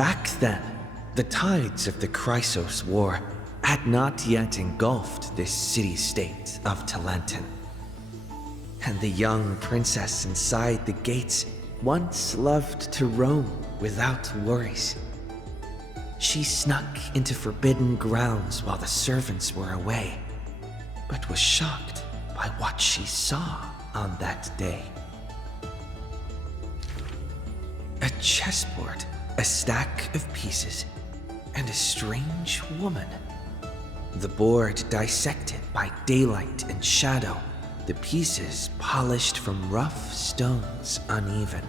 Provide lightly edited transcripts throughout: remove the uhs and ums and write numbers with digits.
Back then, the tides of the Chrysos War had not yet engulfed this city-state of Talenton. And the young princess inside the gates once loved to roam without worries. She snuck into forbidden grounds while the servants were away, but was shocked by what she saw on that day. A chessboard, a stack of pieces, and a strange woman. The board dissected by daylight and shadow, the pieces polished from rough stones uneven.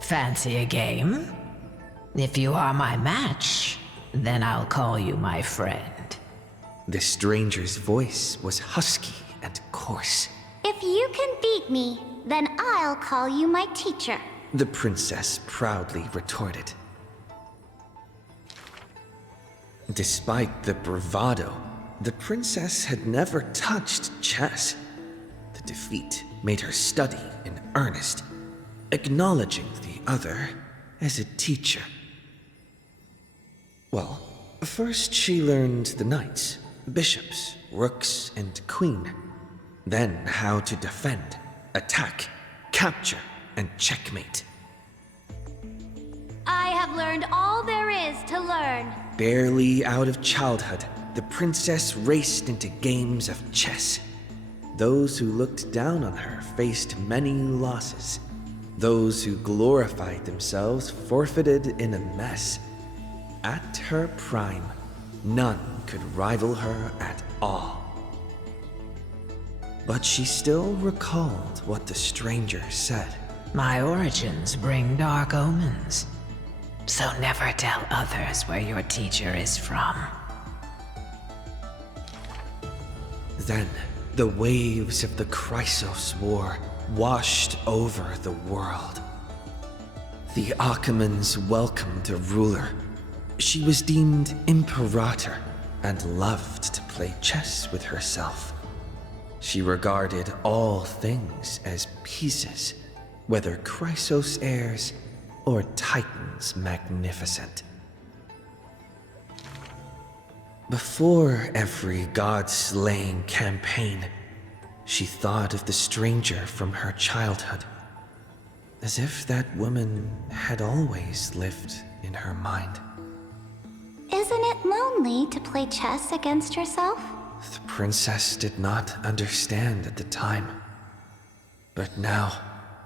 Fancy a game? If you are my match, then I'll call you my friend. The stranger's voice was husky and coarse. If you can beat me, then I'll call you my teacher. The princess proudly retorted. Despite the bravado, the princess had never touched chess. The defeat made her study in earnest, acknowledging the other as a teacher. Well, first she learned the knights, bishops, rooks, and queen. Then how to defend, attack, capture, and checkmate. I have learned all there is to learn. Barely out of childhood, the princess raced into games of chess. Those who looked down on her faced many losses. Those who glorified themselves forfeited in a mess. At her prime, none could rival her at all. But she still recalled what the stranger said. My origins bring dark omens, so never tell others where your teacher is from. Then, the waves of the Chrysos War washed over the world. The Achaemens welcomed a ruler. She was deemed imperator and loved to play chess with herself. She regarded all things as pieces, whether Chrysos heirs or Titans magnificent. Before every god-slaying campaign, she thought of the stranger from her childhood, as if that woman had always lived in her mind. Isn't it lonely to play chess against yourself? The princess did not understand at the time. But now,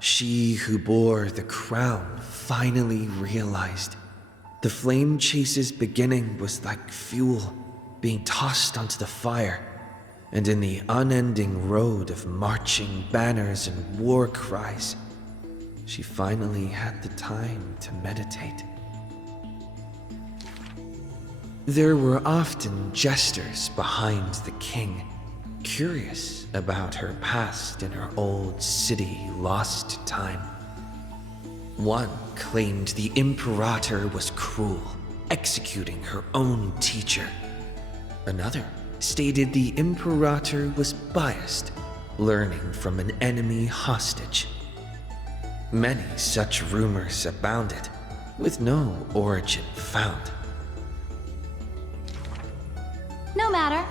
she who bore the crown finally realized. The flame chase's beginning was like fuel being tossed onto the fire, and in the unending road of marching banners and war cries, she finally had the time to meditate. There were often jesters behind the king, curious about her past in her old city lost to time. One claimed the imperator was cruel, executing her own teacher. Another stated the imperator was biased, learning from an enemy hostage. Many such rumors abounded, with no origin found. No matter.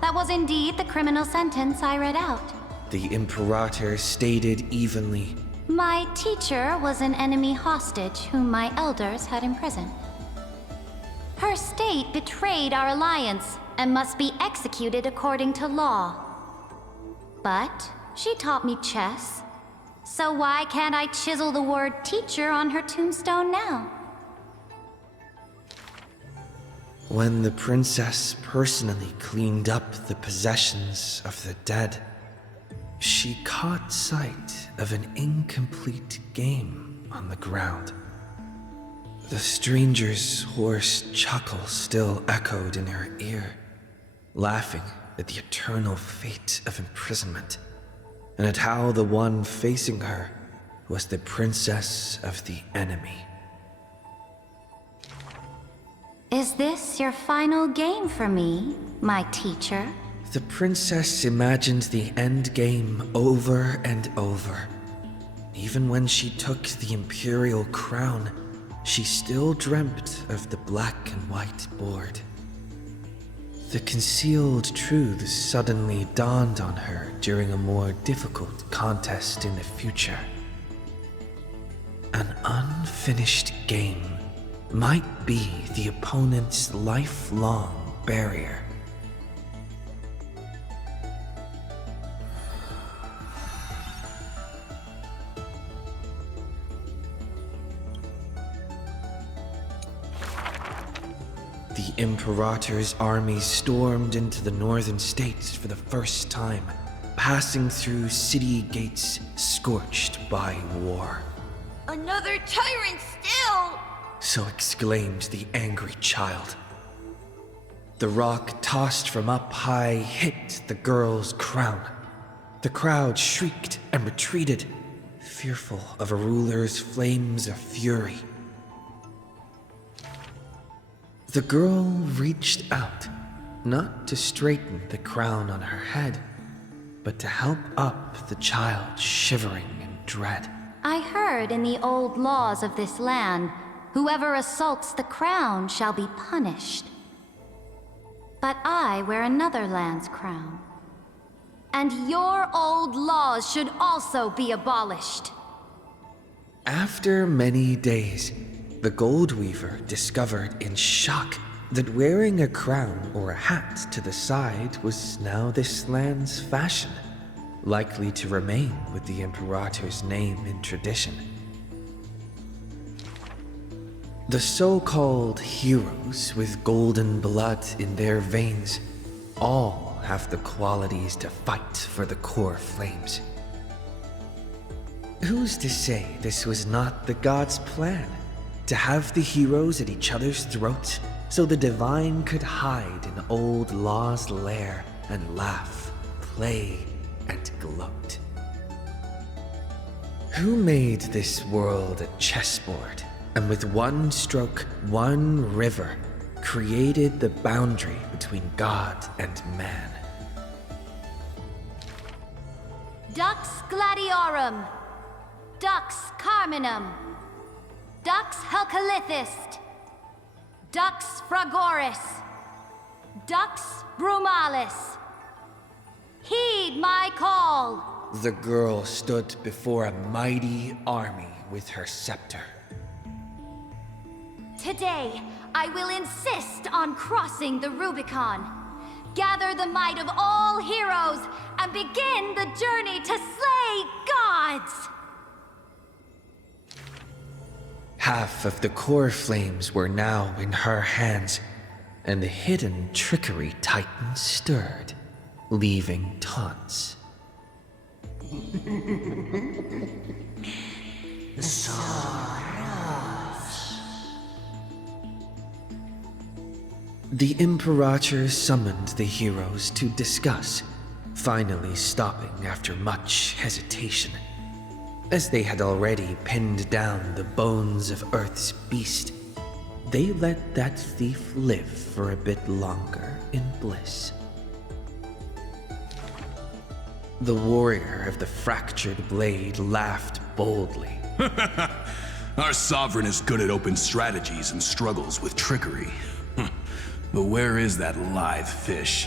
That was indeed the criminal sentence I read out. The imperator stated evenly, My teacher was an enemy hostage whom my elders had imprisoned. Her state betrayed our alliance and must be executed according to law. But she taught me chess, so why can't I chisel the word teacher on her tombstone now? When the princess personally cleaned up the possessions of the dead, she caught sight of an incomplete game on the ground. The stranger's hoarse chuckle still echoed in her ear, laughing at the eternal fate of imprisonment, and at how the one facing her was the princess of the enemy. Is this your final game for me, my teacher? The princess imagined the end game over and over. Even when she took the imperial crown, she still dreamt of the black and white board. The concealed truths suddenly dawned on her during a more difficult contest in the future. An unfinished game might be the opponent's lifelong barrier. The Imperator's army stormed into the northern states for the first time, passing through city gates scorched by war. Another tyrant still! So exclaimed the angry child. The rock tossed from up high hit the girl's crown. The crowd shrieked and retreated, fearful of a ruler's flames of fury. The girl reached out, not to straighten the crown on her head, but to help up the child shivering in dread. I heard in the old laws of this land, whoever assaults the crown shall be punished. But I wear another land's crown. And your old laws should also be abolished. After many days, the gold weaver discovered in shock that wearing a crown or a hat to the side was now this land's fashion, likely to remain with the Imperator's name in tradition. The so-called heroes with golden blood in their veins all have the qualities to fight for the core flames. Who's to say this was not the gods' plan? To have the heroes at each other's throats so the divine could hide in old law's lair and laugh, play, and gloat. Who made this world a chessboard and with one stroke, one river, created the boundary between God and man? Dux Gladiorum, Dux Carminum, Dux Helcalithist, Dux Fragoris, Dux Brumalis. Heed my call! The girl stood before a mighty army with her scepter. Today, I will insist on crossing the Rubicon. Gather the might of all heroes and begin the journey to slay gods! Half of the core flames were now in her hands, and the hidden trickery titan stirred, leaving taunts. The Imperator summoned the heroes to discuss, finally stopping after much hesitation. As they had already pinned down the bones of Earth's beast, they let that thief live for a bit longer in bliss. The warrior of the fractured blade laughed boldly. Our sovereign is good at open strategies and struggles with trickery. But where is that live fish?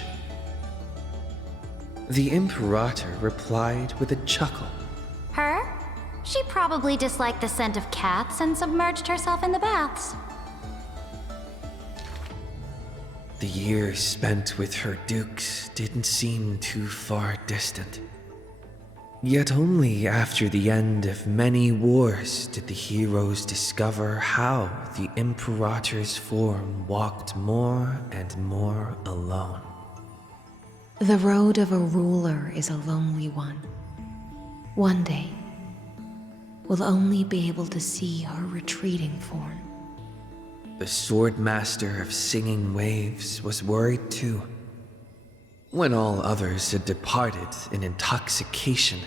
The Imperator replied with a chuckle. Her? She probably disliked the scent of cats and submerged herself in the baths. The years spent with her dukes didn't seem too far distant. Yet only after the end of many wars did the heroes discover how the Imperator's form walked more and more alone. The road of a ruler is a lonely one. One day, we'll only be able to see her retreating form. The swordmaster of singing waves was worried too. When all others had departed in intoxication,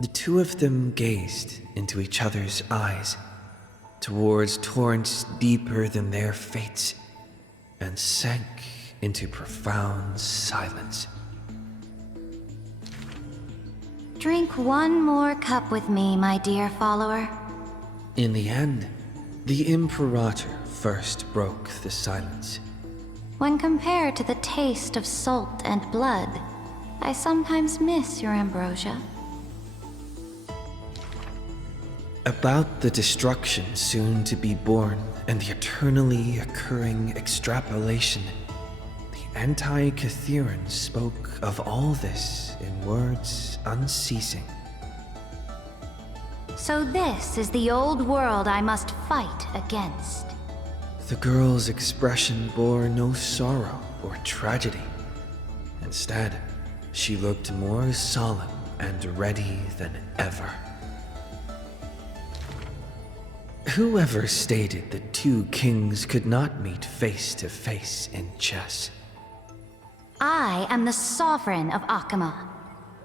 the two of them gazed into each other's eyes, towards torrents deeper than their fates, and sank into profound silence. Drink one more cup with me, my dear follower. In the end, The Imperator first broke the silence. When compared to the taste of salt and blood, I sometimes miss your ambrosia. About the destruction soon to be born and the eternally occurring extrapolation, the Anti-Catherans spoke of all this in words unceasing. So this is the old world I must fight against. The girl's expression bore no sorrow or tragedy. Instead, she looked more solemn and ready than ever. Whoever stated that two kings could not meet face to face in chess? I am the sovereign of Akama.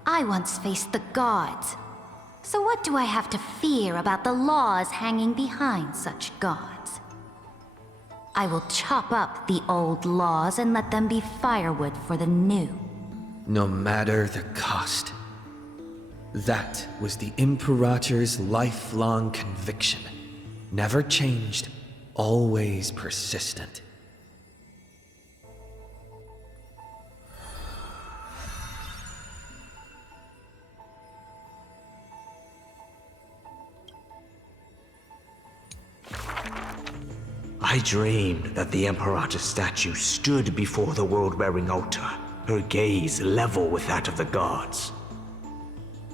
I once faced the gods. So what do I have to fear about the laws hanging behind such gods? I will chop up the old laws and let them be firewood for the new. No matter the cost. That was the Imperator's lifelong conviction. Never changed, always persistent. I dreamed that the Imperator's statue stood before the world-wearing altar, her gaze level with that of the gods.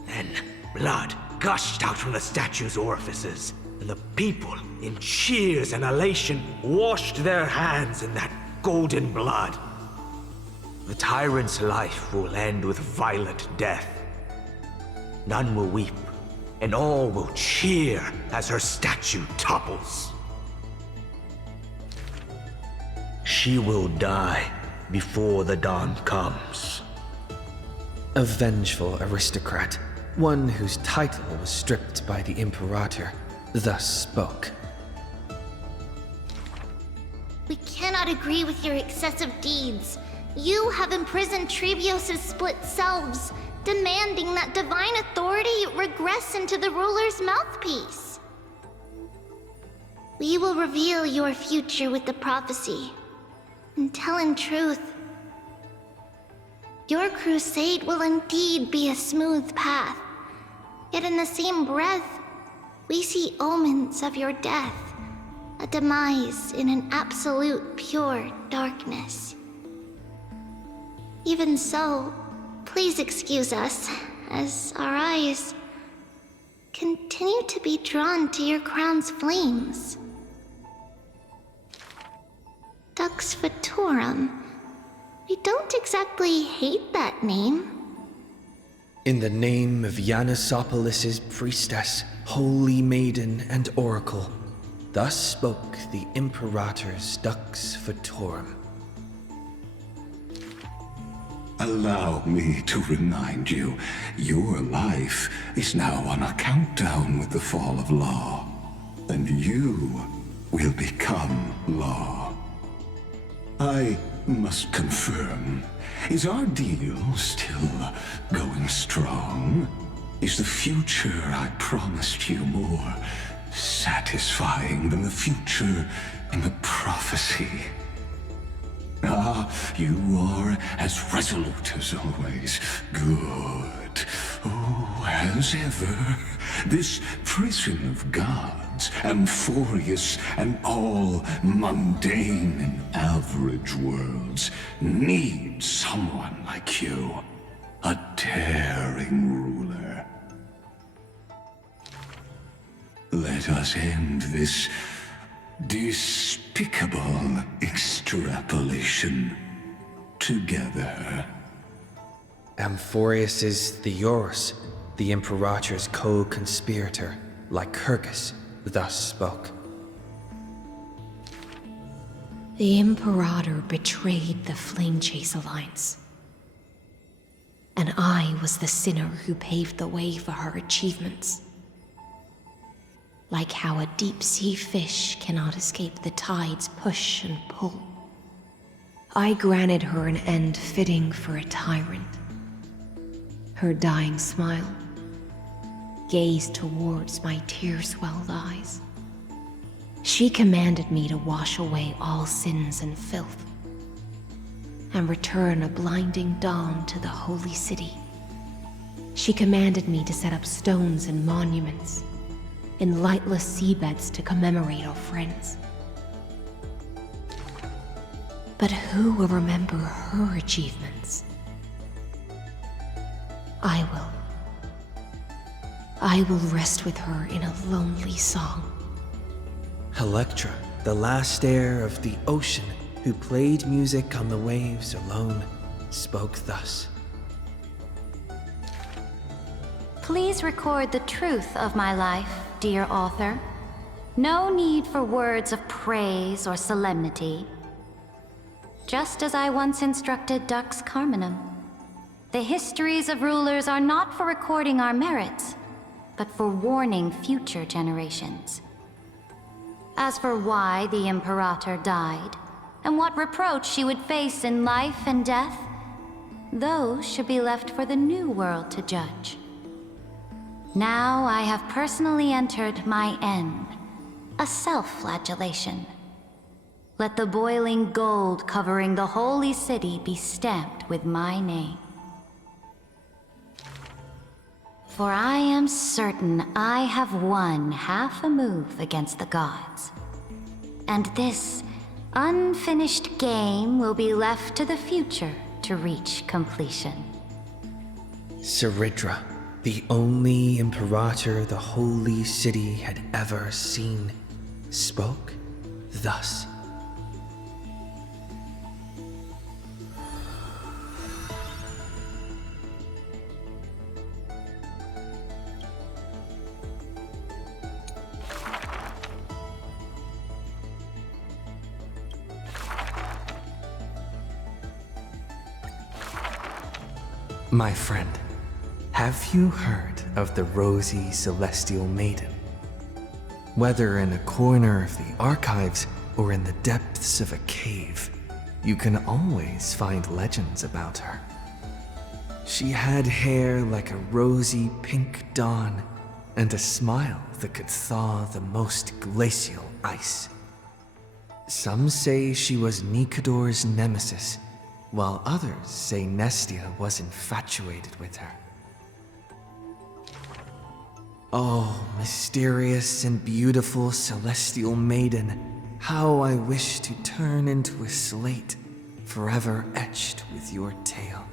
Then, blood gushed out from the statue's orifices, and the people, in cheers and elation, washed their hands in that golden blood. The tyrant's life will end with violent death. None will weep, and all will cheer as her statue topples. She will die before the dawn comes. A vengeful aristocrat, one whose title was stripped by the Imperator, thus spoke. We cannot agree with your excessive deeds. You have imprisoned Trebios' split selves, demanding that divine authority regress into the ruler's mouthpiece. We will reveal your future with the prophecy, and tell in truth. Your crusade will indeed be a smooth path, yet in the same breath, we see omens of your death, a demise in an absolute pure darkness. Even so, please excuse us, as our eyes continue to be drawn to your crown's flames. Dux Fatorum. We don't exactly hate that name. In the name of Yanissopolis' priestess, holy maiden, and oracle, thus spoke the Imperator's Dux Fatorum. Allow me to remind you, your life is now on a countdown with the fall of law, and you will become law. I must confirm, is our deal still going strong? Is the future I promised you more satisfying than the future in the prophecy? Ah, you are as resolute as always. Good. Oh, as ever, this prison of gods, Amphorius, and all mundane and average worlds need someone like you. A daring ruler. Let us end this despicable extrapolation together. Amphorius is Theoros, the Imperator's co-conspirator, Lycurgus, thus spoke. The Imperator betrayed the Flame Chase Alliance. And I was the sinner who paved the way for her achievements. Like how a deep-sea fish cannot escape the tide's push and pull. I granted her an end fitting for a tyrant. Her dying smile gazed towards my tear-swelled eyes. She commanded me to wash away all sins and filth, and return a blinding dawn to the holy city. She commanded me to set up stones and monuments, in lightless seabeds to commemorate our friends. But who will remember her achievements? I will rest with her in a lonely song. Electra, the last heir of the ocean, who played music on the waves alone, spoke thus. Please record the truth of my life, dear author. No need for words of praise or solemnity. Just as I once instructed Dux Carminum, the histories of rulers are not for recording our merits, but for warning future generations. As for why the Imperator died, and what reproach she would face in life and death, those should be left for the new world to judge. Now I have personally entered my end, a self-flagellation. Let the boiling gold covering the holy city be stamped with my name. For I am certain I have won half a move against the gods. And this unfinished game will be left to the future to reach completion. Saridra, the only Imperator the holy city had ever seen, spoke thus. My friend, have you heard of the rosy celestial maiden? Whether in a corner of the archives or in the depths of a cave, you can always find legends about her. She had hair like a rosy pink dawn and a smile that could thaw the most glacial ice. Some say she was Nikador's nemesis, while others say Nestia was infatuated with her. Oh, mysterious and beautiful celestial maiden, how I wish to turn into a slate, forever etched with your tale.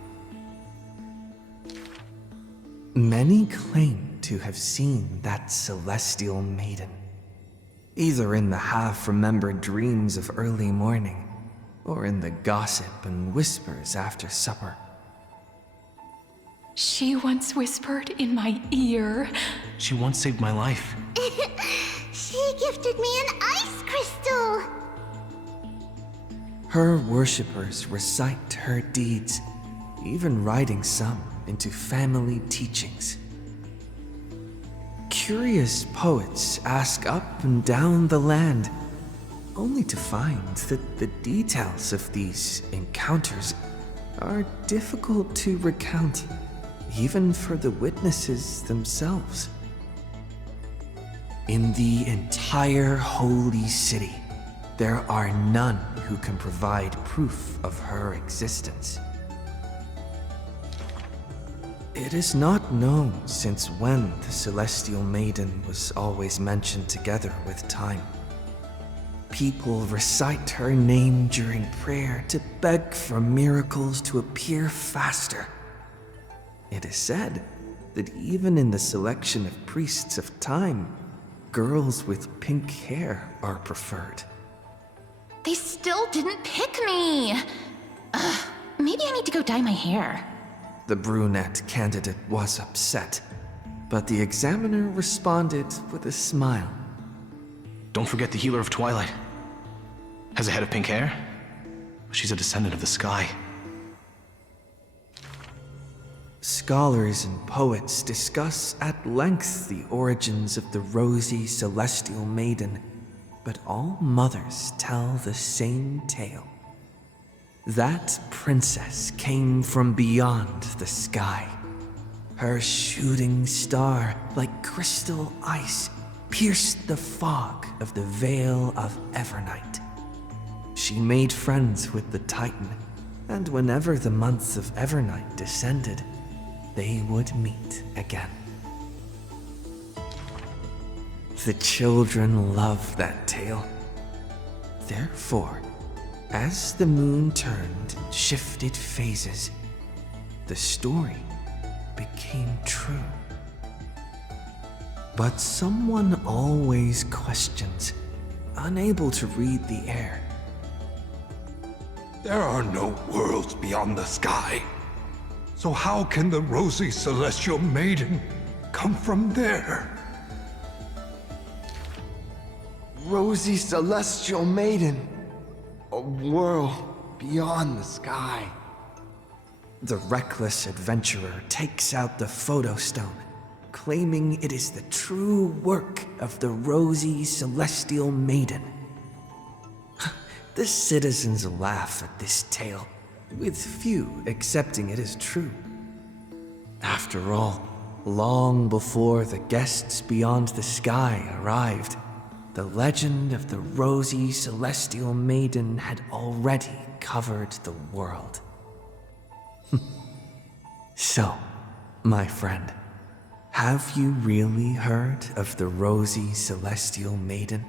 Many claim to have seen that celestial maiden, either in the half-remembered dreams of early morning, or in the gossip and whispers after supper. She once whispered in my ear. She once saved my life. She gifted me an ice crystal! Her worshippers recite her deeds, even writing some into family teachings. Curious poets ask up and down the land, only to find that the details of these encounters are difficult to recount, even for the witnesses themselves. In the entire holy city, there are none who can provide proof of her existence. It is not known since when the celestial maiden was always mentioned together with time. People recite her name during prayer to beg for miracles to appear faster. It is said that even in the selection of priests of time, girls with pink hair are preferred. They still didn't pick me! Maybe I need to go dye my hair. The brunette candidate was upset, but the examiner responded with a smile. Don't forget the healer of Twilight. Has a head of pink hair. She's a descendant of the sky. Scholars and poets discuss at length the origins of the rosy celestial maiden, but all mothers tell the same tale. That princess came from beyond the sky. Her shooting star, like crystal ice, pierced the fog of the Vale of Evernight. She made friends with the Titan, and whenever the months of Evernight descended, they would meet again. The children loved that tale. Therefore, as the moon turned and shifted phases, the story became true. But someone always questions, unable to read the air. There are no worlds beyond the sky. So how can the rosy celestial maiden come from there? Rosy celestial maiden, a world beyond the sky. The reckless adventurer takes out the photo stone, claiming it is the true work of the rosy celestial maiden. The citizens laugh at this tale, with few accepting it as true. After all, long before the guests beyond the sky arrived, the legend of the rosy celestial maiden had already covered the world. So, my friend, have you really heard of the rosy celestial maiden?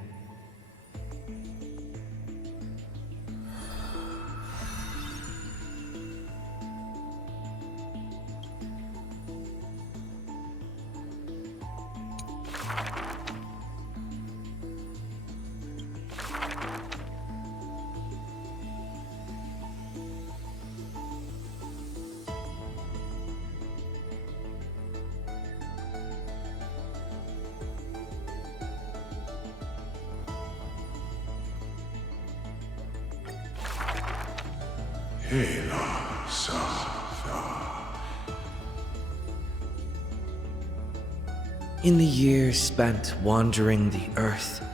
In the years spent wandering the earth,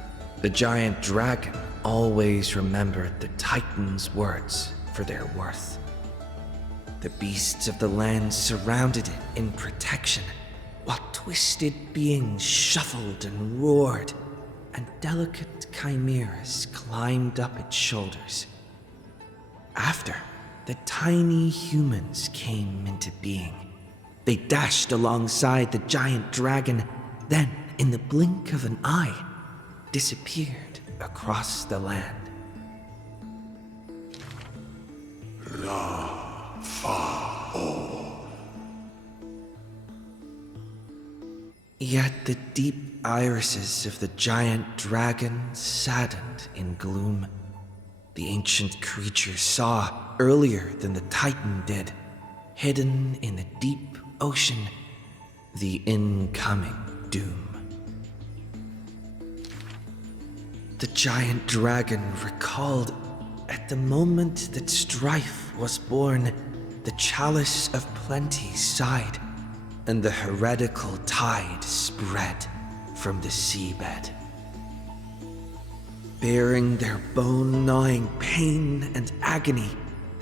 the giant dragon always remembered the Titan's words for their worth. The beasts of the land surrounded it in protection, while twisted beings shuffled and roared, and delicate chimeras climbed up its shoulders. After, the tiny humans came into being. They dashed alongside the giant dragon, then, in the blink of an eye, disappeared across the land. Yet the deep irises of the giant dragon saddened in gloom. The ancient creature saw, earlier than the Titan did, hidden in the deep ocean, the incoming doom. The giant dragon recalled, at the moment that strife was born, the chalice of plenty sighed, and the heretical tide spread from the seabed. Bearing their bone-gnawing pain and agony,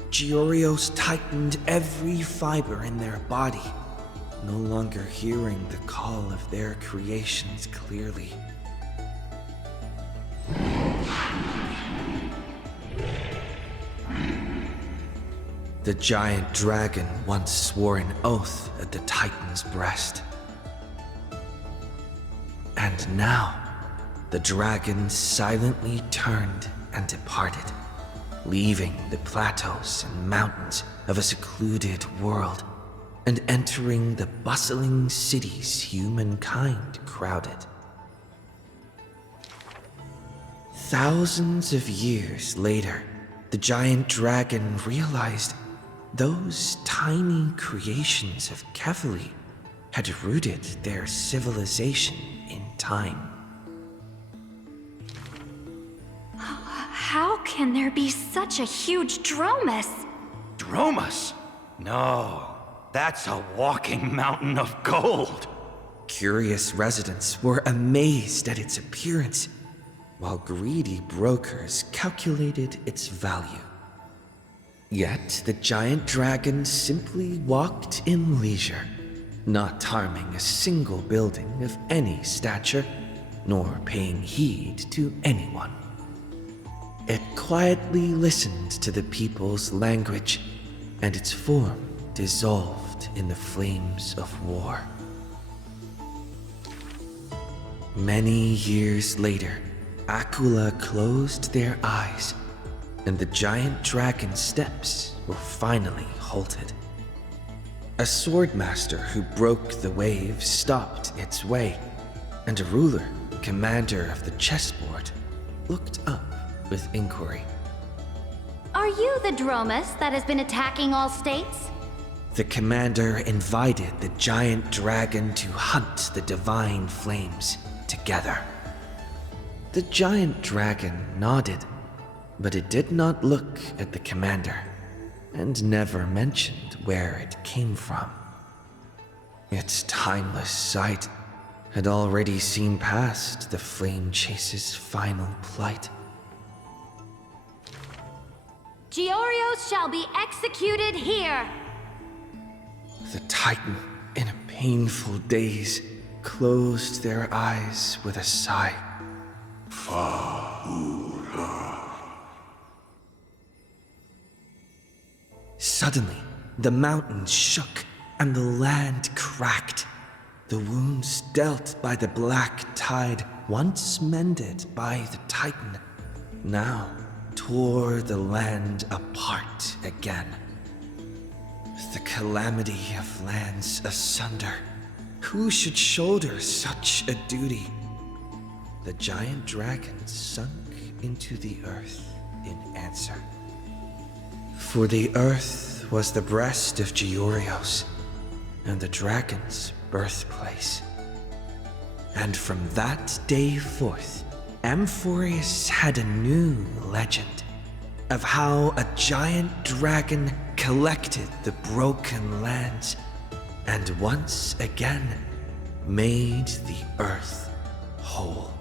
Giorios tightened every fiber in their body, no longer hearing the call of their creations clearly. The giant dragon once swore an oath at the Titan's breast. And now, the dragon silently turned and departed, leaving the plateaus and mountains of a secluded world and entering the bustling cities humankind crowded. Thousands of years later, the giant dragon realized those tiny creations of Kefali had rooted their civilization in time. How can there be such a huge Dromus? Dromus? No, that's a walking mountain of gold. Curious residents were amazed at its appearance, while greedy brokers calculated its value. Yet the giant dragon simply walked in leisure, not harming a single building of any stature, nor paying heed to anyone. It quietly listened to the people's language, and its form dissolved in the flames of war. Many years later, Akula closed their eyes, and the giant dragon's steps were finally halted. A swordmaster who broke the waves stopped its way, and a ruler, commander of the chessboard, looked up with inquiry. Are you the Dromus that has been attacking all states? The commander invited the giant dragon to hunt the divine flames together. The giant dragon nodded, but it did not look at the commander, and never mentioned where it came from. Its timeless sight had already seen past the flame chase's final plight. Georios shall be executed here! The Titan, in a painful daze, closed their eyes with a sigh. Suddenly, the mountains shook and the land cracked. The wounds dealt by the black tide, once mended by the Titan, now tore the land apart again. The calamity of lands asunder. Who should shoulder such a duty? The giant dragon sunk into the earth in answer. For the earth was the breast of Georios, and the dragon's birthplace. And from that day forth, Amphореus had a new legend of how a giant dragon collected the broken lands and once again made the earth whole.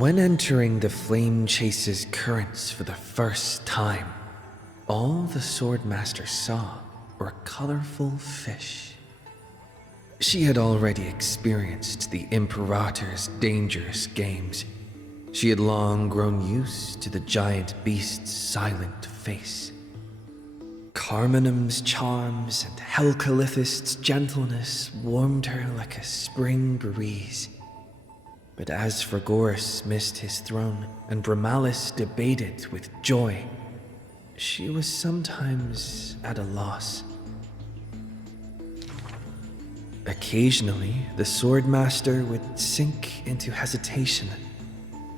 When entering the Flame Chase's currents for the first time, all the Swordmaster saw were colorful fish. She had already experienced the Imperator's dangerous games. She had long grown used to the giant beast's silent face. Carminum's charms and Helcalithist's gentleness warmed her like a spring breeze. But as Phragoras missed his throne and Bramalis debated with joy, she was sometimes at a loss. Occasionally, the Swordmaster would sink into hesitation,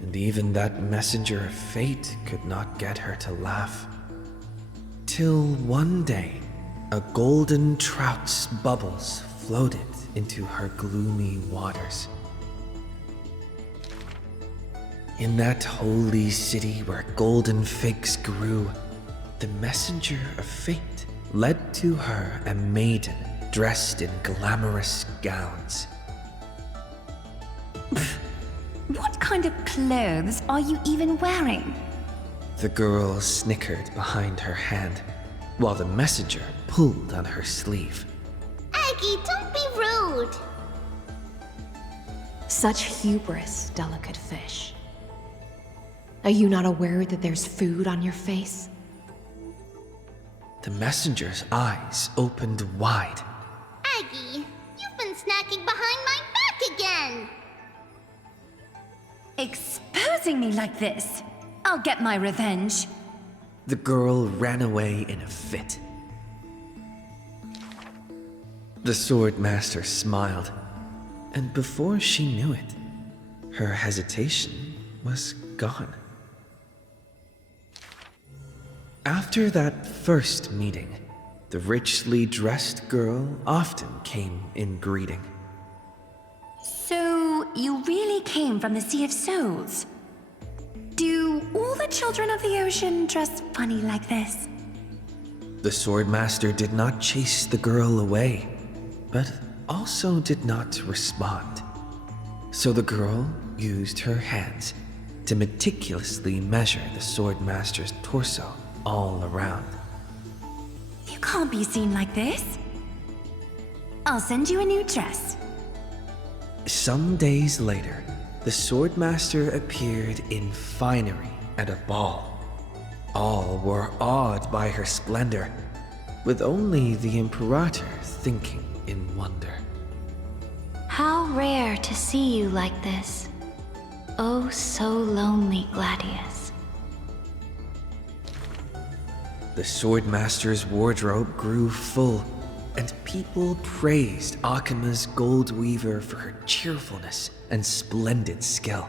and even that messenger of fate could not get her to laugh. Till one day, a golden trout's bubbles floated into her gloomy waters. In that holy city where golden figs grew, the messenger of fate led to her a maiden dressed in glamorous gowns. What kind of clothes are you even wearing? The girl snickered behind her hand, while the messenger pulled on her sleeve. Aggie, don't be rude! Such hubris, delicate fish. Are you not aware that there's food on your face? The messenger's eyes opened wide. Aggie, you've been snacking behind my back again! Exposing me like this? I'll get my revenge. The girl ran away in a fit. The Swordmaster smiled, and before she knew it, her hesitation was gone. After that first meeting, the richly dressed girl often came in greeting. So, you really came from the Sea of Souls? Do all the children of the ocean dress funny like this? The swordmaster did not chase the girl away, but also did not respond. So the girl used her hands to meticulously measure the swordmaster's torso all around. You can't be seen like this. I'll send you a new dress. Some days later, the swordmaster appeared in finery at a ball. All were awed by her splendor, with only the imperator thinking in wonder. How rare to see you like this. Oh, so lonely, Gladius. The swordmaster's wardrobe grew full, and people praised Akima's gold weaver for her cheerfulness and splendid skill.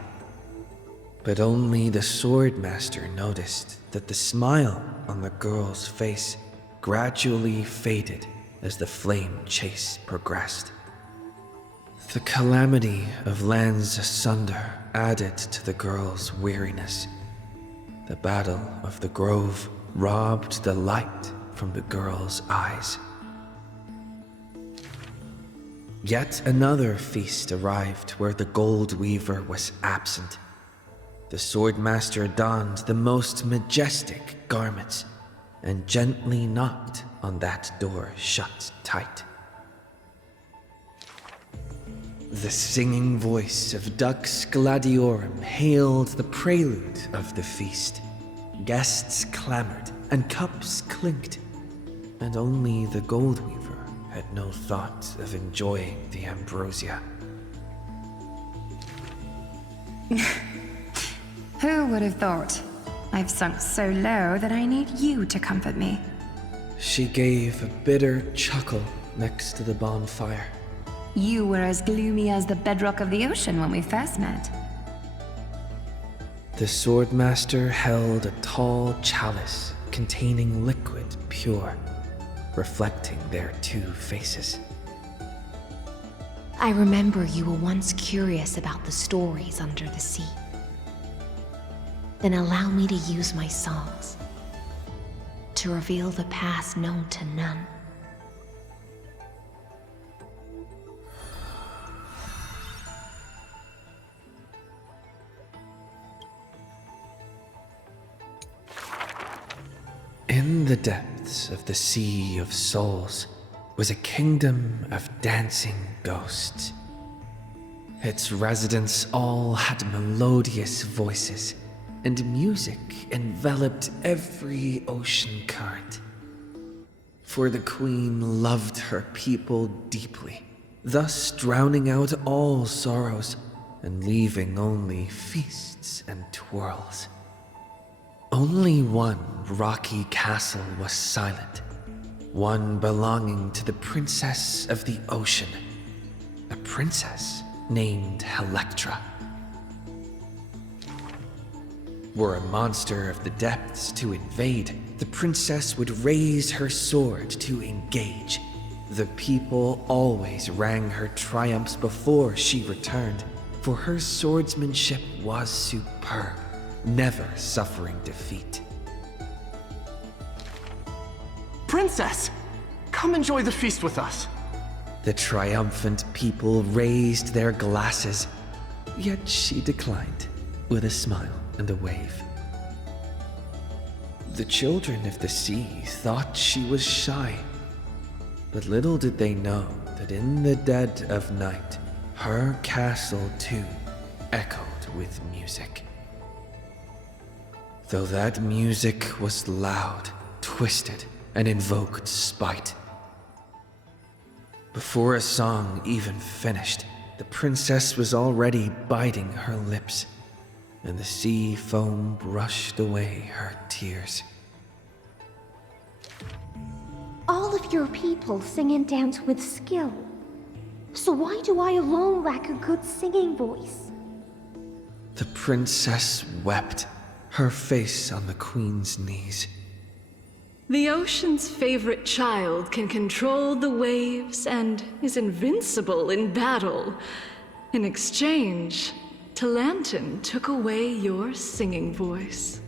But only the swordmaster noticed that the smile on the girl's face gradually faded as the flame chase progressed. The calamity of lands asunder added to the girl's weariness. The battle of the grove robbed the light from the girl's eyes. Yet another feast arrived where the gold weaver was absent. The swordmaster donned the most majestic garments and gently knocked on that door shut tight. The singing voice of Dux Gladiorum hailed the prelude of the feast. Guests clamored and cups clinked, and only the gold weaver had no thought of enjoying the ambrosia. Who would have thought? I've sunk so low that I need you to comfort me. She gave a bitter chuckle next to the bonfire. You were as gloomy as the bedrock of the ocean when we first met. The swordmaster held a tall chalice containing liquid pure, reflecting their two faces. I remember you were once curious about the stories under the sea. Then allow me to use my songs to reveal the past known to none. In the depths of the Sea of Souls was a kingdom of dancing ghosts. Its residents all had melodious voices, and music enveloped every ocean current. For the queen loved her people deeply, thus drowning out all sorrows and leaving only feasts and twirls. Only one rocky castle was silent, one belonging to the princess of the ocean, a princess named Electra. Were a monster of the depths to invade, the princess would raise her sword to engage. The people always rang her triumphs before she returned, for her swordsmanship was superb, never suffering defeat. Princess! Come enjoy the feast with us. The triumphant people raised their glasses, yet she declined, with a smile and a wave. The children of the sea thought she was shy, but little did they know that in the dead of night, her castle too echoed with music. Though that music was loud, twisted, and invoked spite. Before a song even finished, the princess was already biting her lips, and the sea foam brushed away her tears. All of your people sing and dance with skill. So why do I alone lack a good singing voice? The princess wept, her face on the queen's knees. The ocean's favorite child can control the waves and is invincible in battle. In exchange, Talantin took away your singing voice.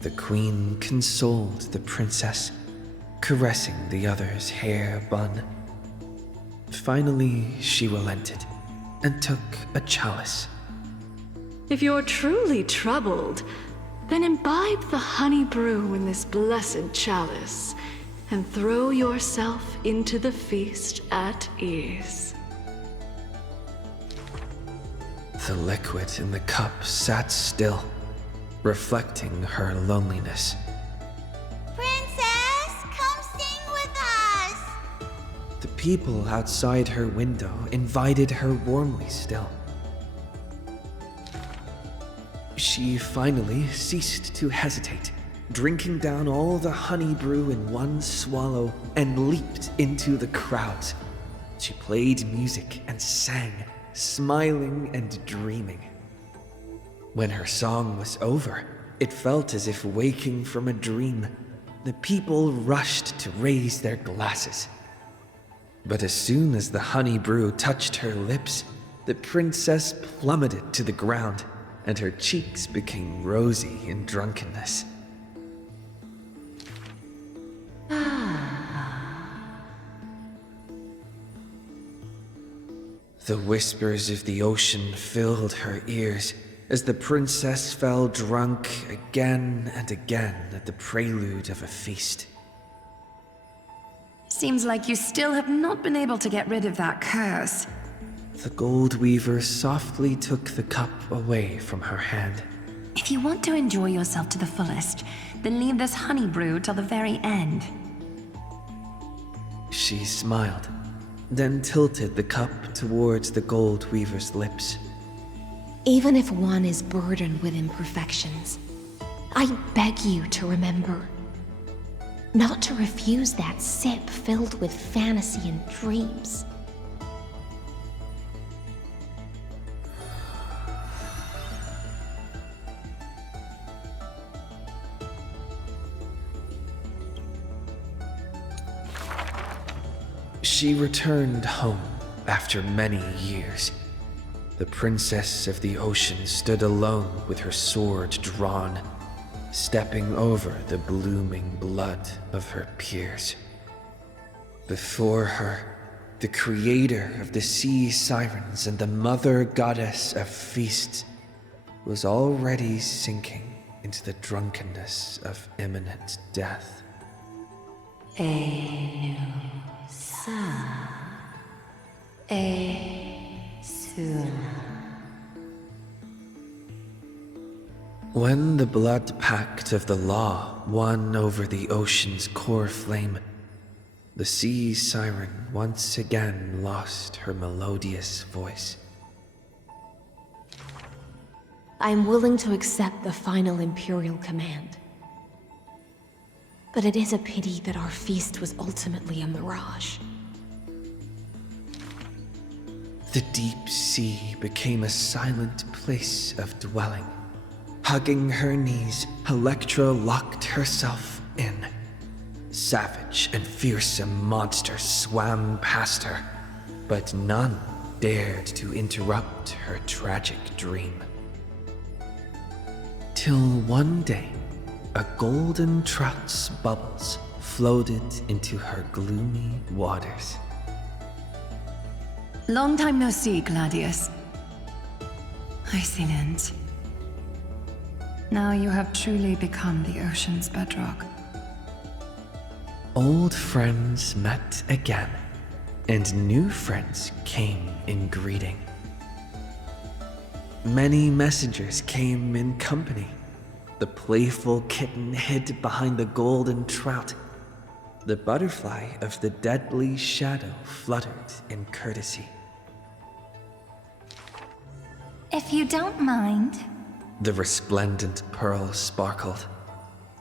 The queen consoled the princess, caressing the other's hair bun. Finally, she relented and took a chalice. If you're truly troubled, then imbibe the honey brew in this blessed chalice and throw yourself into the feast at ease. The liquid in the cup sat still, reflecting her loneliness. Princess, come sing with us! The people outside her window invited her warmly still. She finally ceased to hesitate, drinking down all the honey brew in one swallow, and leaped into the crowds. She played music and sang, smiling and dreaming. When her song was over, it felt as if waking from a dream. The people rushed to raise their glasses. But as soon as the honey brew touched her lips, the princess plummeted to the ground, and her cheeks became rosy in drunkenness. The whispers of the ocean filled her ears as the princess fell drunk again and again at the prelude of a feast. Seems like you still have not been able to get rid of that curse. The gold weaver softly took the cup away from her hand. If you want to enjoy yourself to the fullest, then leave this honey brew till the very end. She smiled, then tilted the cup towards the gold weaver's lips. Even if one is burdened with imperfections, I beg you to remember not to refuse that sip filled with fantasy and dreams. She returned home after many years. The princess of the ocean stood alone with her sword drawn, stepping over the blooming blood of her peers. Before her, the creator of the sea sirens and the mother goddess of feasts was already sinking into the drunkenness of imminent death. When the blood pact of the law won over the ocean's core flame, the sea siren once again lost her melodious voice. I am willing to accept the final Imperial command. But it is a pity that our feast was ultimately a mirage. The deep sea became a silent place of dwelling. Hugging her knees, Electra locked herself in. Savage and fearsome monsters swam past her, but none dared to interrupt her tragic dream. Till one day, a golden trout's bubbles floated into her gloomy waters. Long time no see, Gladius. Excellent. Now you have truly become the ocean's bedrock. Old friends met again, and new friends came in greeting. Many messengers came in company. The playful kitten hid behind the golden trout. The butterfly of the deadly shadow fluttered in courtesy. If you don't mind, The resplendent pearl sparkled.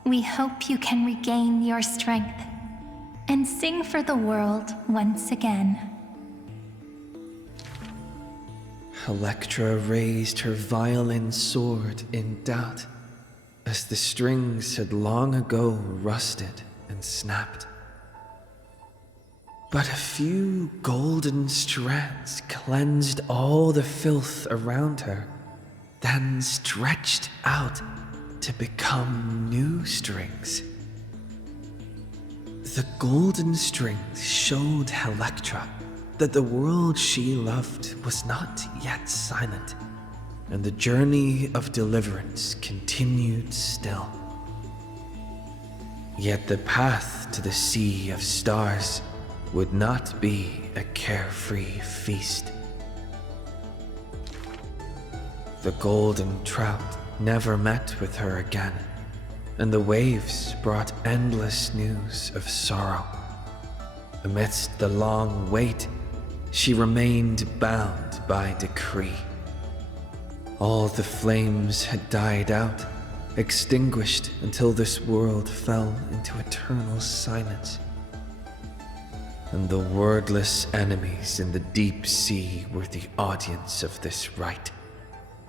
we hope you can regain your strength and sing for the world once again. Electra raised her violin sword in doubt, as the strings had long ago rusted and snapped. But a few golden strands cleansed all the filth around her, then stretched out to become new strings. The golden strings showed Electra that the world she loved was not yet silent, and the journey of deliverance continued still. Yet the path to the Sea of Stars would not be a carefree feast. The golden trout never met with her again, and the waves brought endless news of sorrow. Amidst the long wait, she remained bound by decree. All the flames had died out, extinguished until this world fell into eternal silence. And the wordless enemies in the deep sea were the audience of this rite,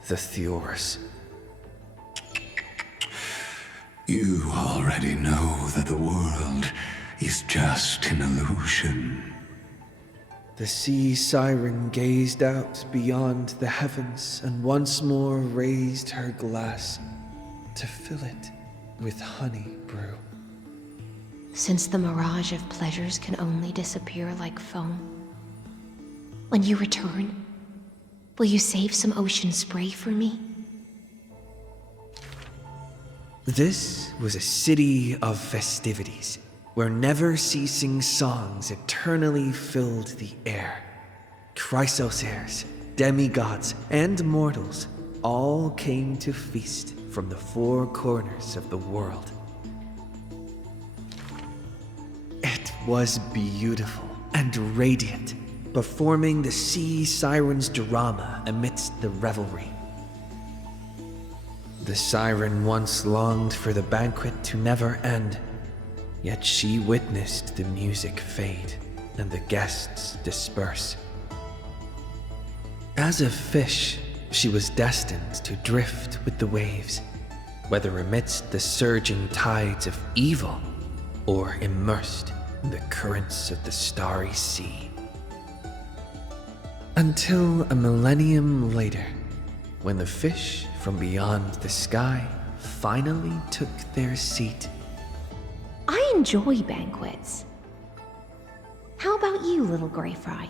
the Theorus. You already know that the world is just an illusion. The sea siren gazed out beyond the heavens and once more raised her glass to fill it with honey brew. Since the mirage of pleasures can only disappear like foam, when you return, will you save some ocean spray for me? This was a city of festivities, where never-ceasing songs eternally filled the air. Chrysosaurs, demigods, and mortals all came to feast from the four corners of the world. It was beautiful and radiant, performing the sea siren's drama amidst the revelry. The siren once longed for the banquet to never end, yet she witnessed the music fade and the guests disperse. As a fish, she was destined to drift with the waves, whether amidst the surging tides of evil or immersed in the currents of the starry sea. Until a millennium later, when the fish from beyond the sky finally took their seat. I enjoy banquets. How about you, little gray fry?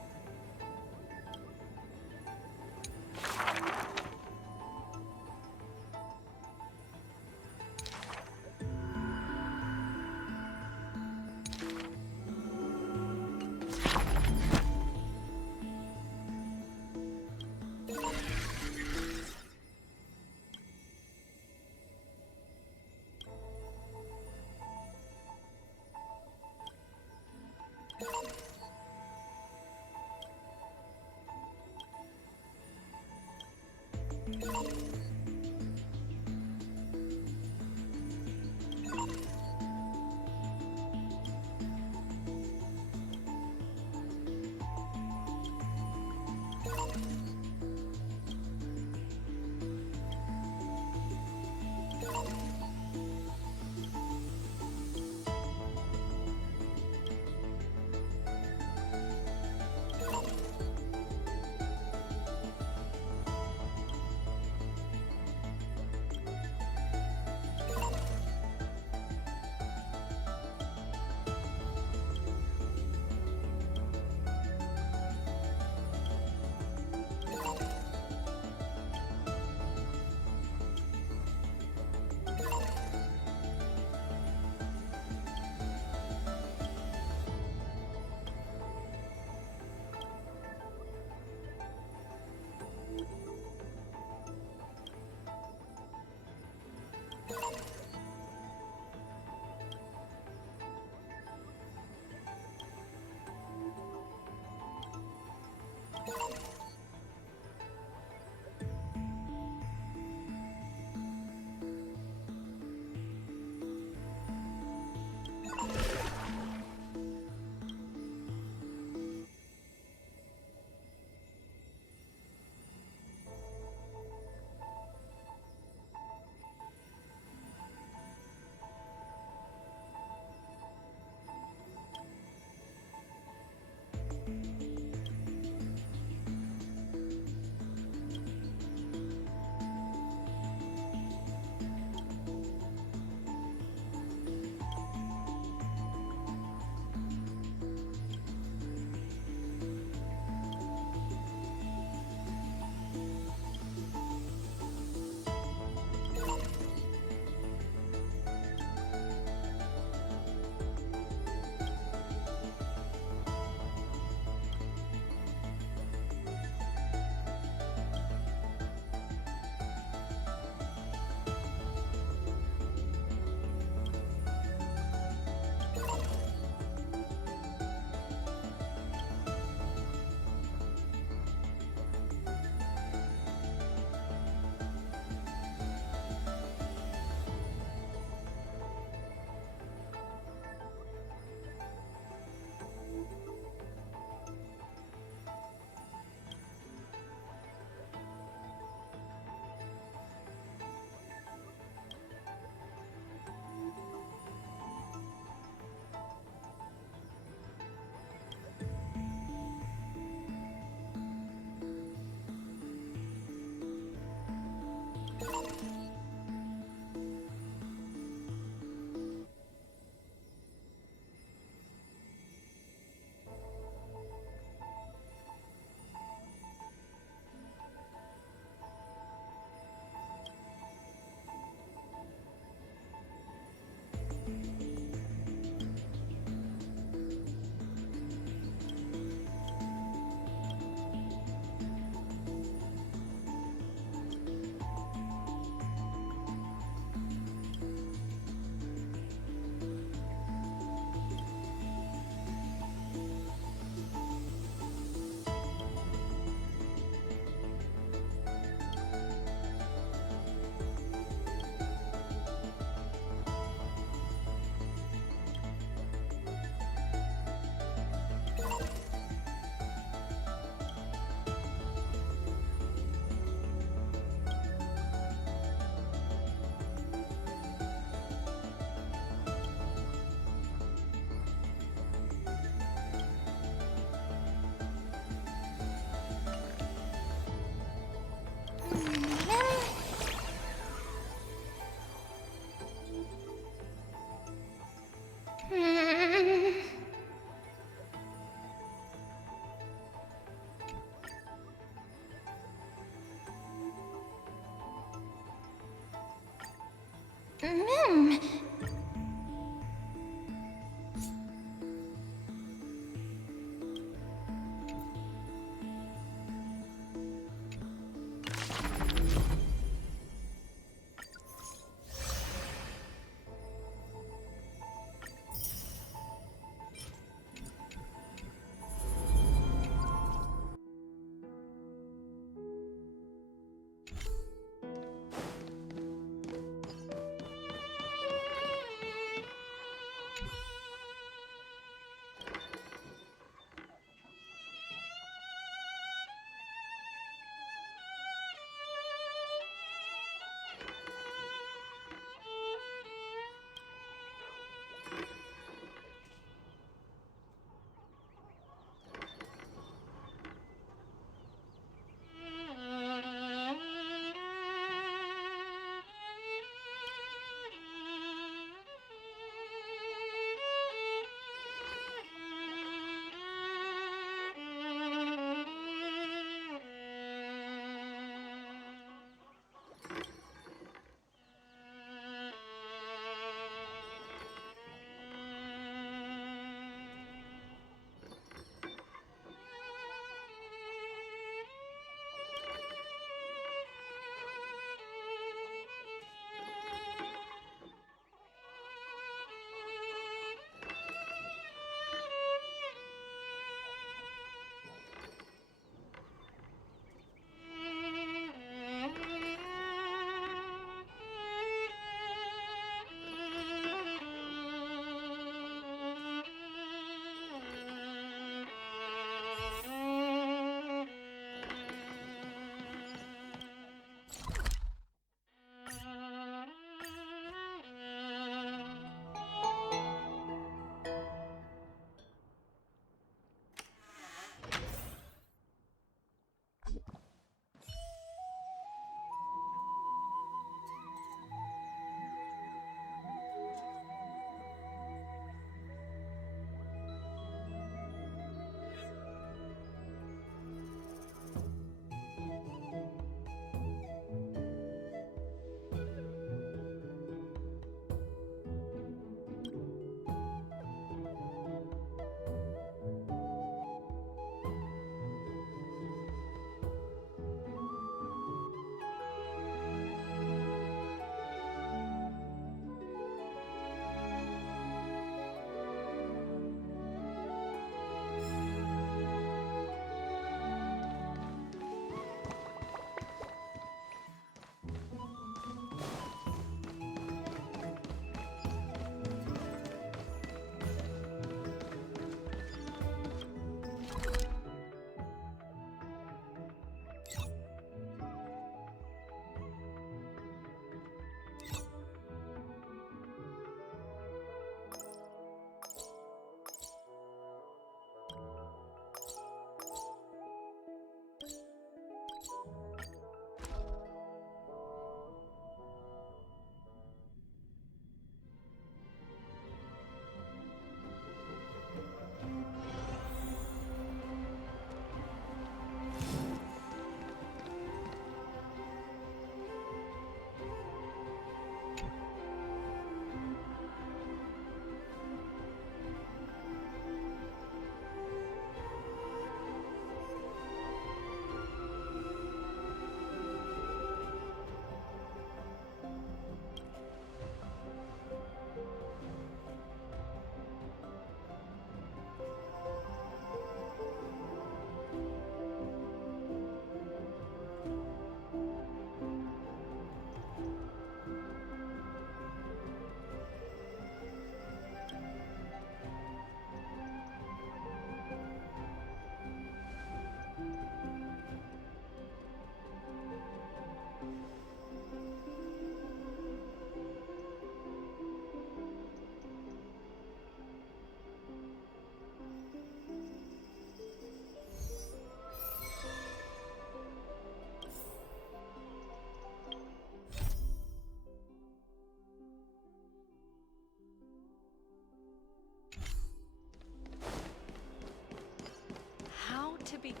to become.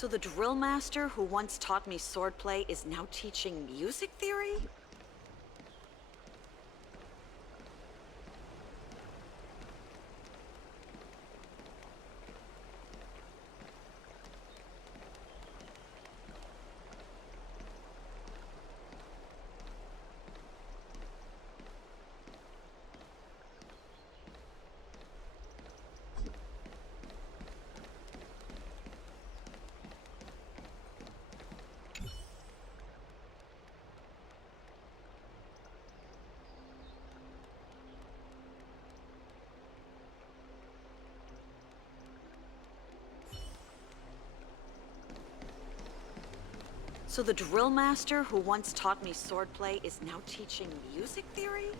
So the drill master who once taught me swordplay is now teaching music theory? So the drill master who once taught me swordplay is now teaching music theory?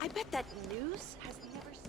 I bet that news has never seen.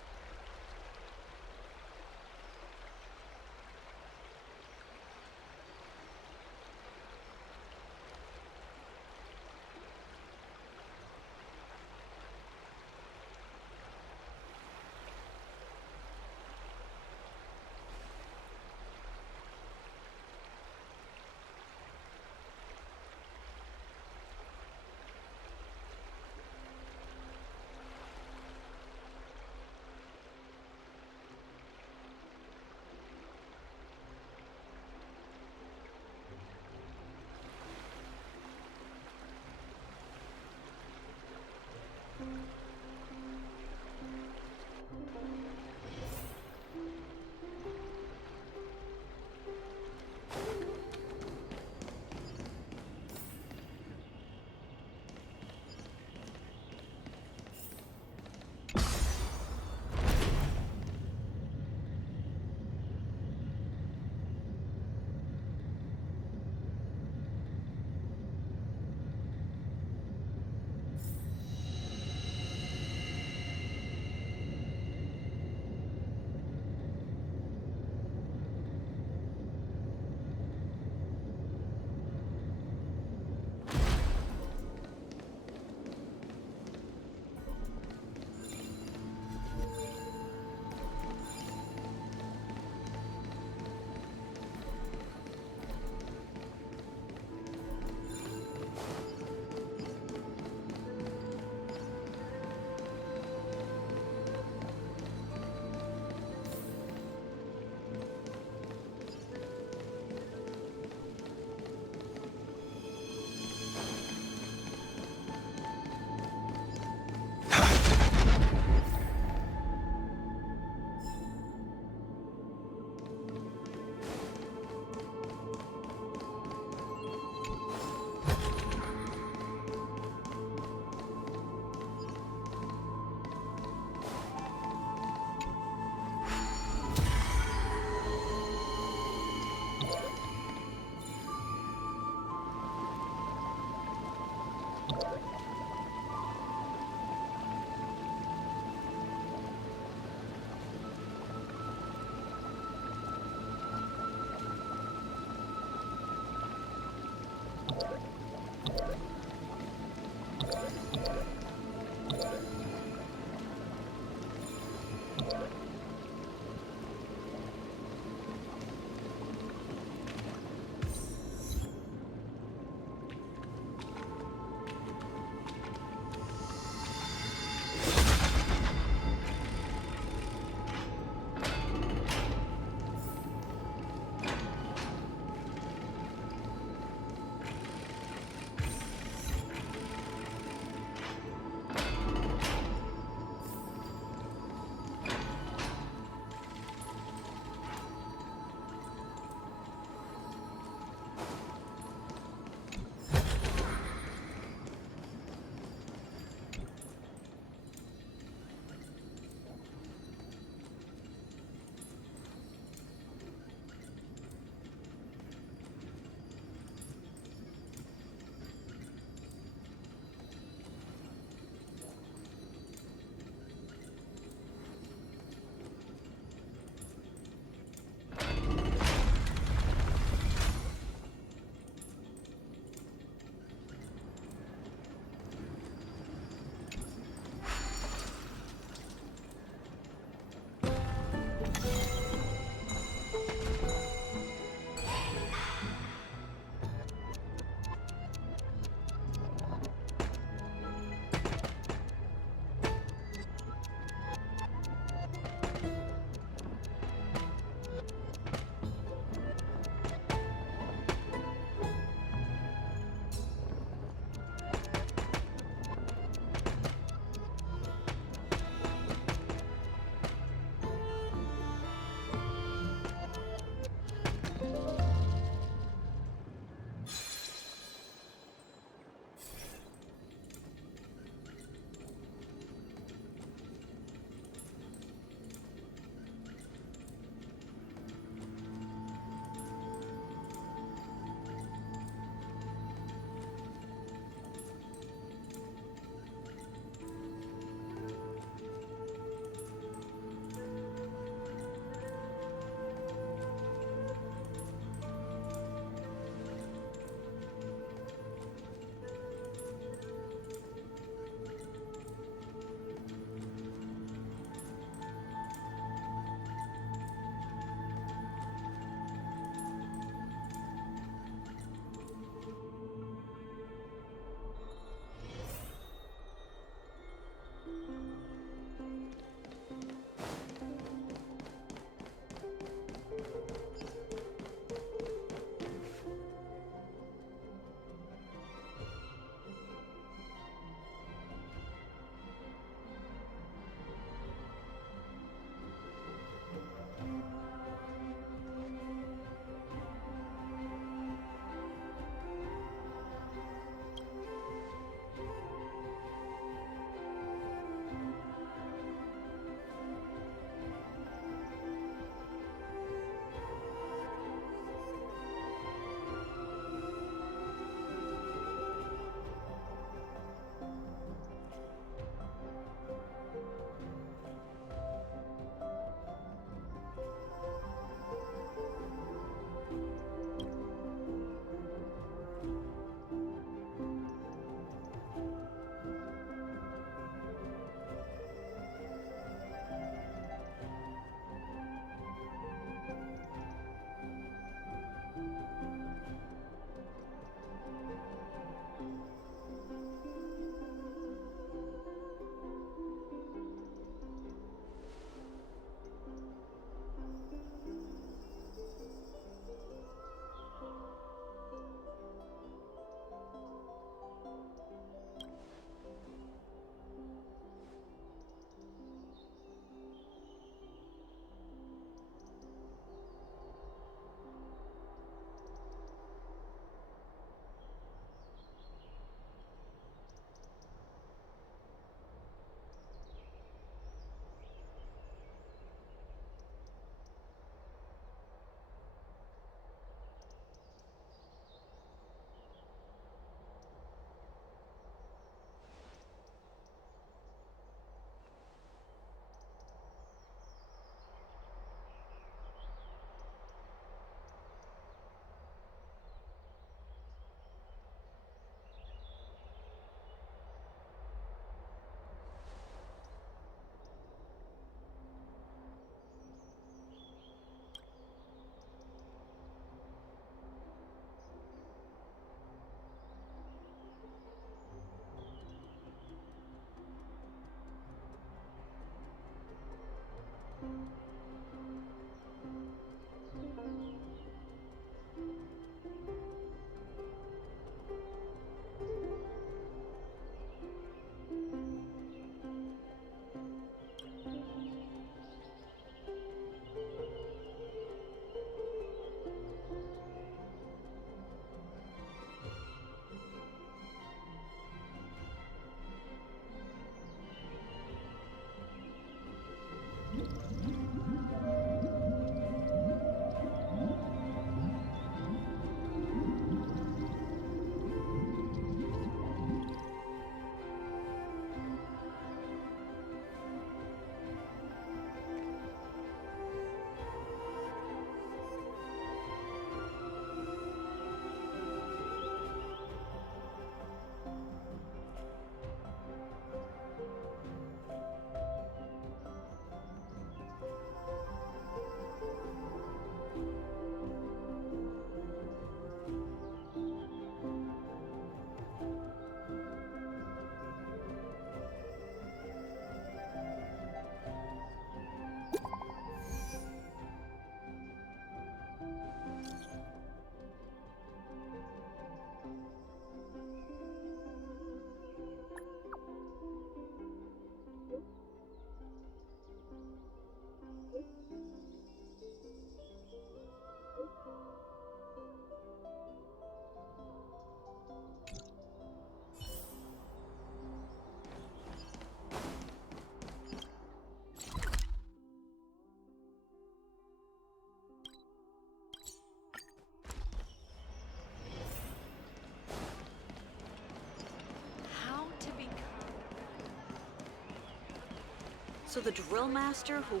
So the drill master who...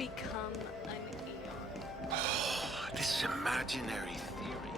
become an eon. This imaginary theory.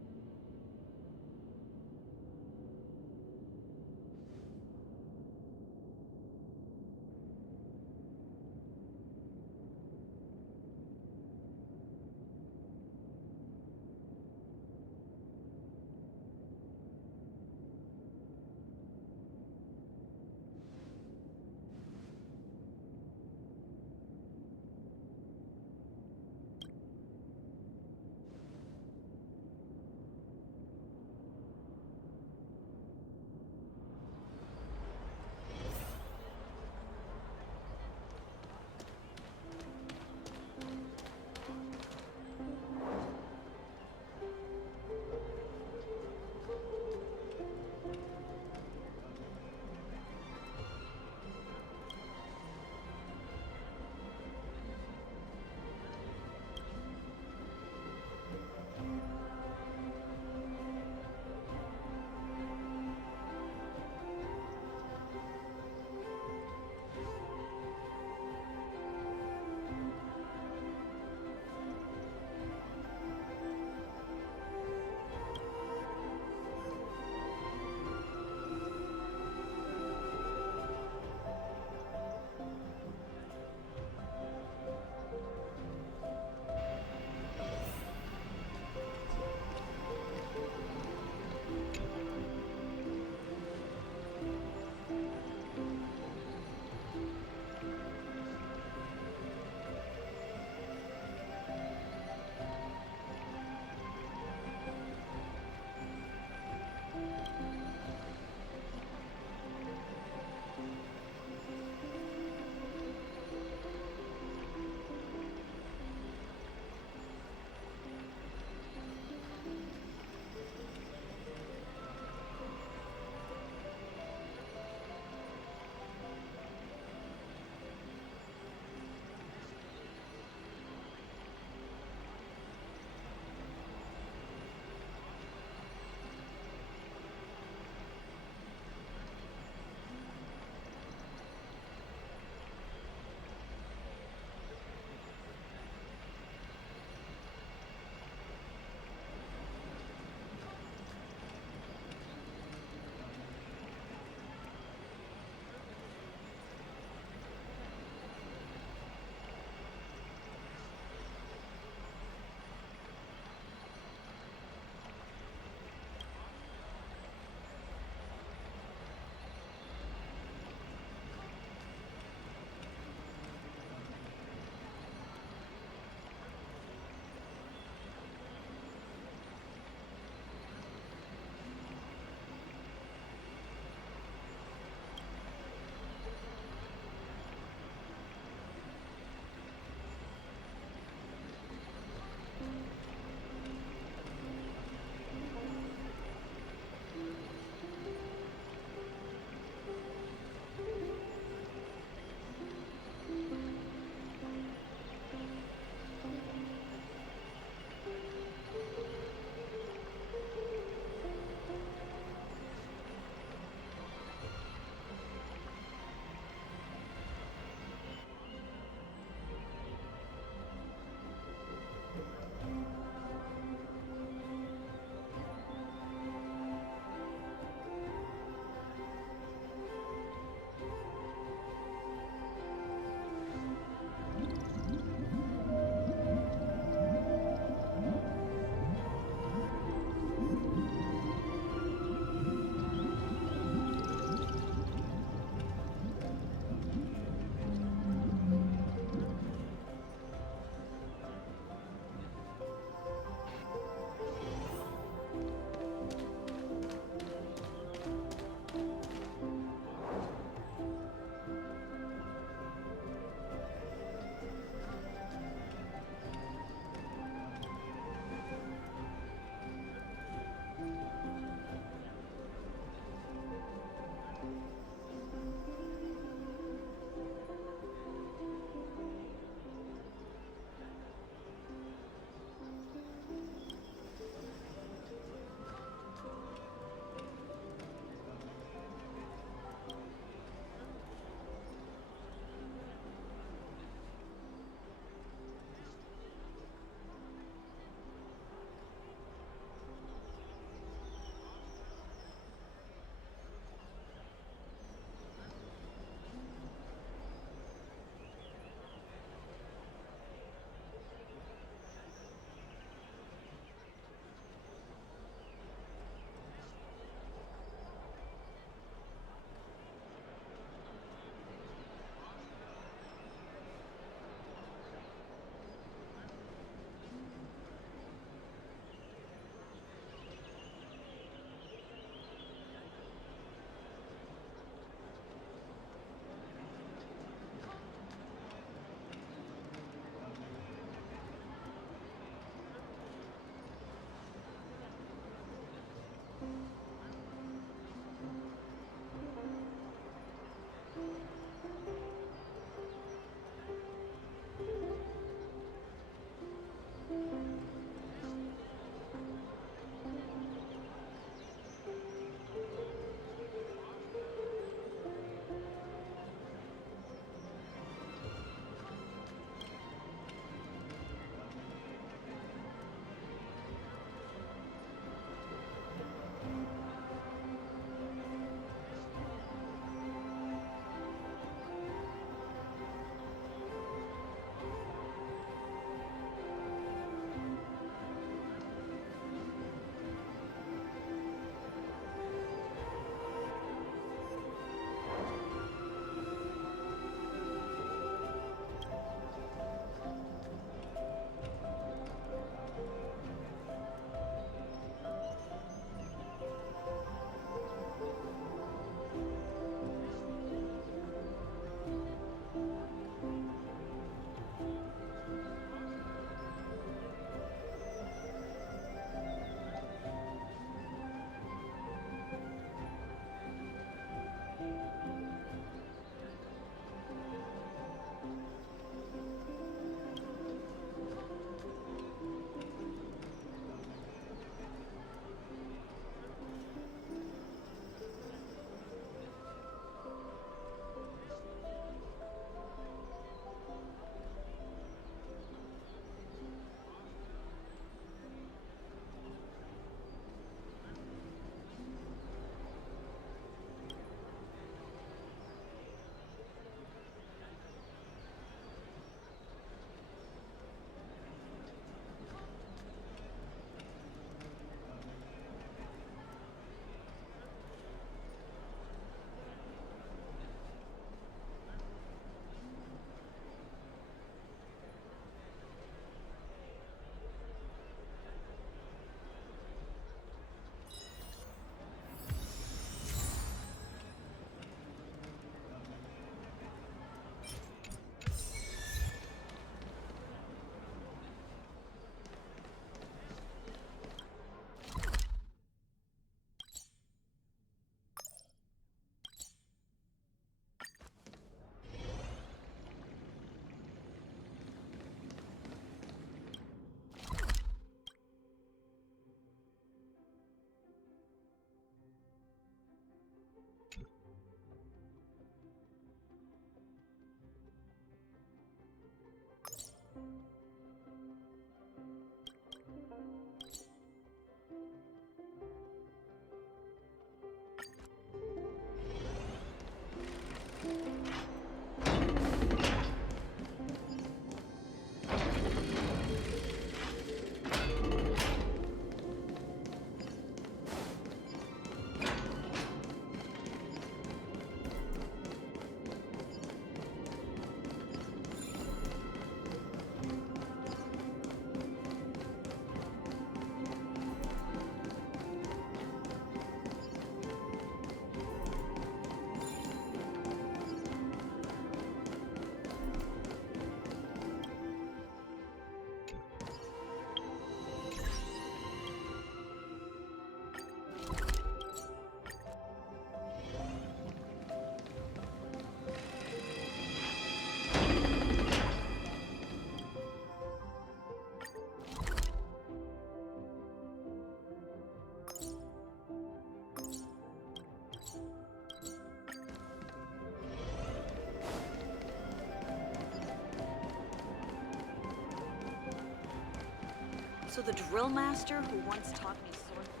So the drill master who once taught me swordplay.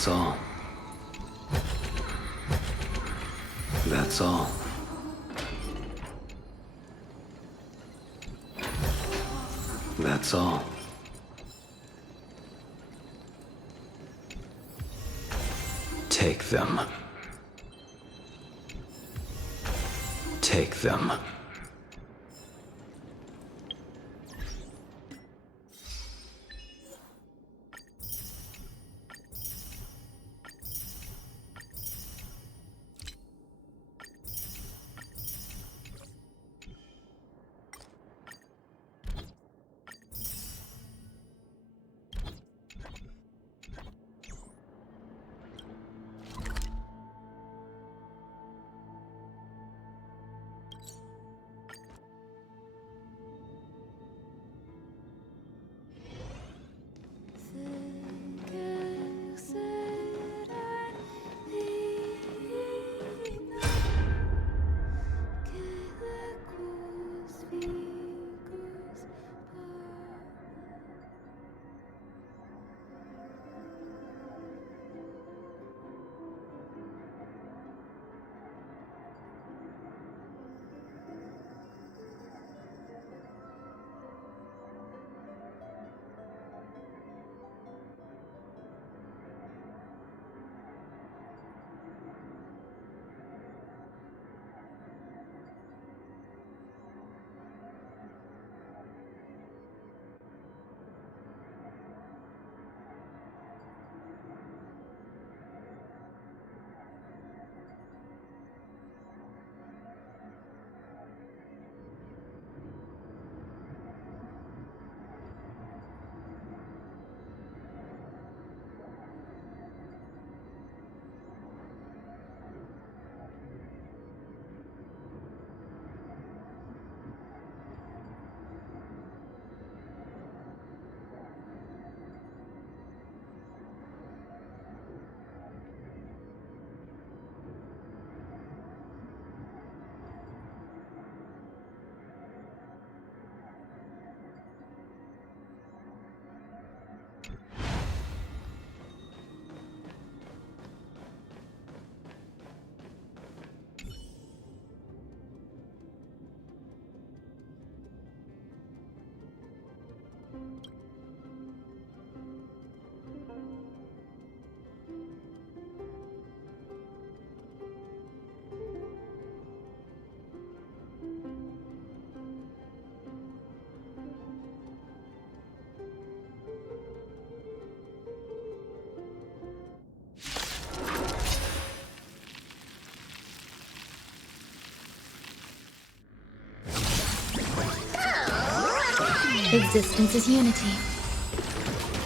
That's all. That's all. That's all. Take them. Take them. Existence is unity.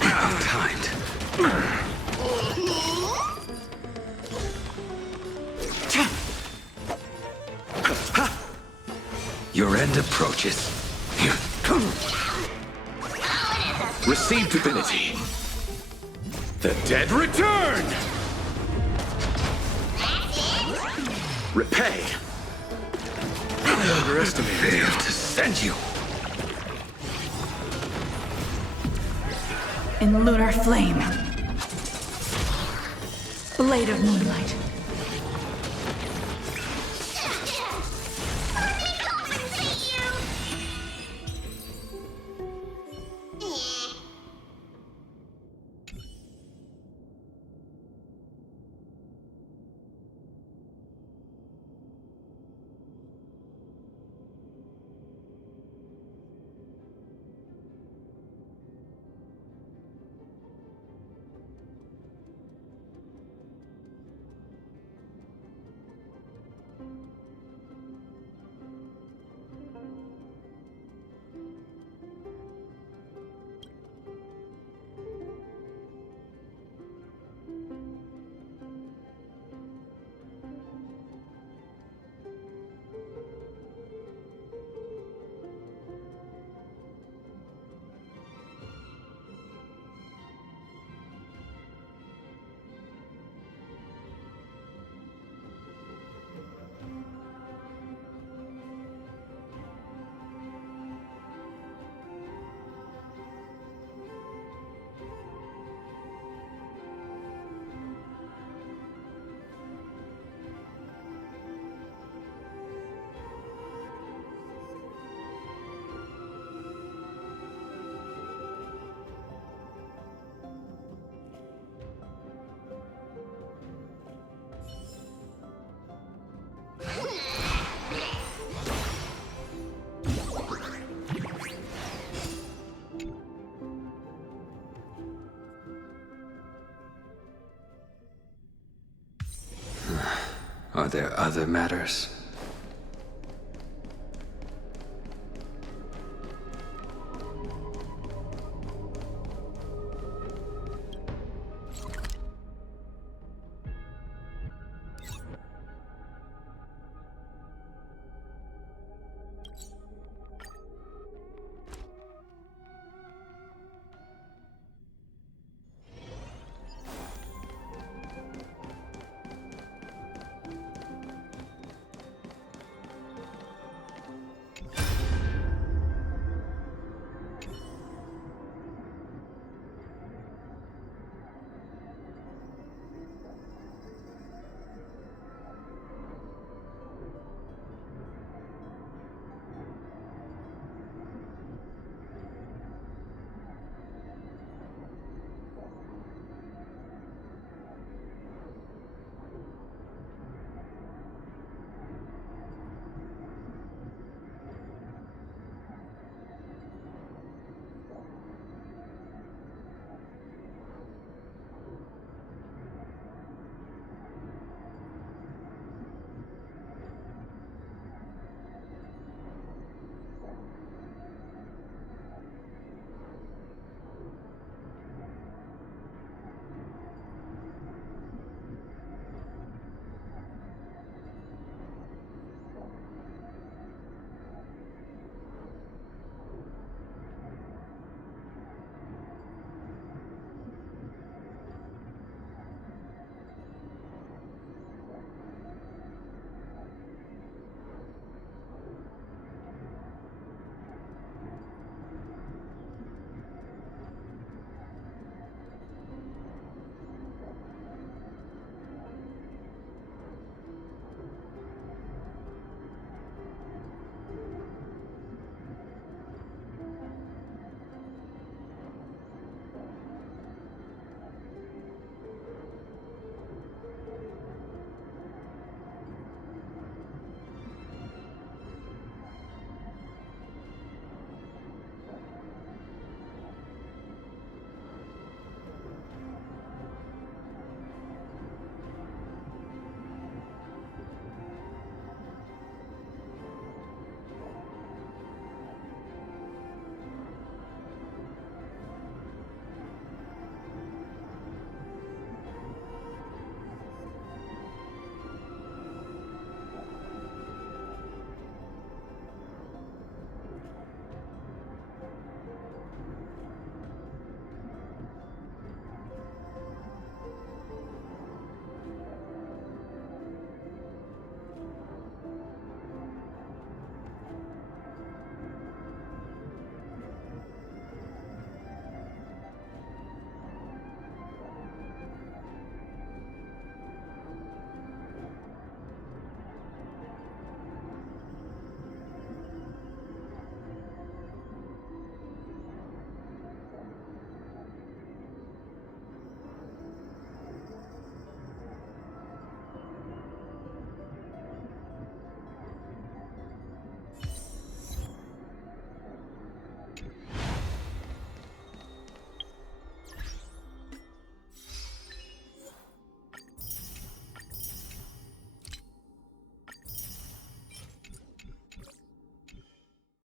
Timed. Your end approaches. Receive divinity. The dead return! Repay. I underestimated you. Failed to send you. In lunar flame. Blade of moonlight. there other matters?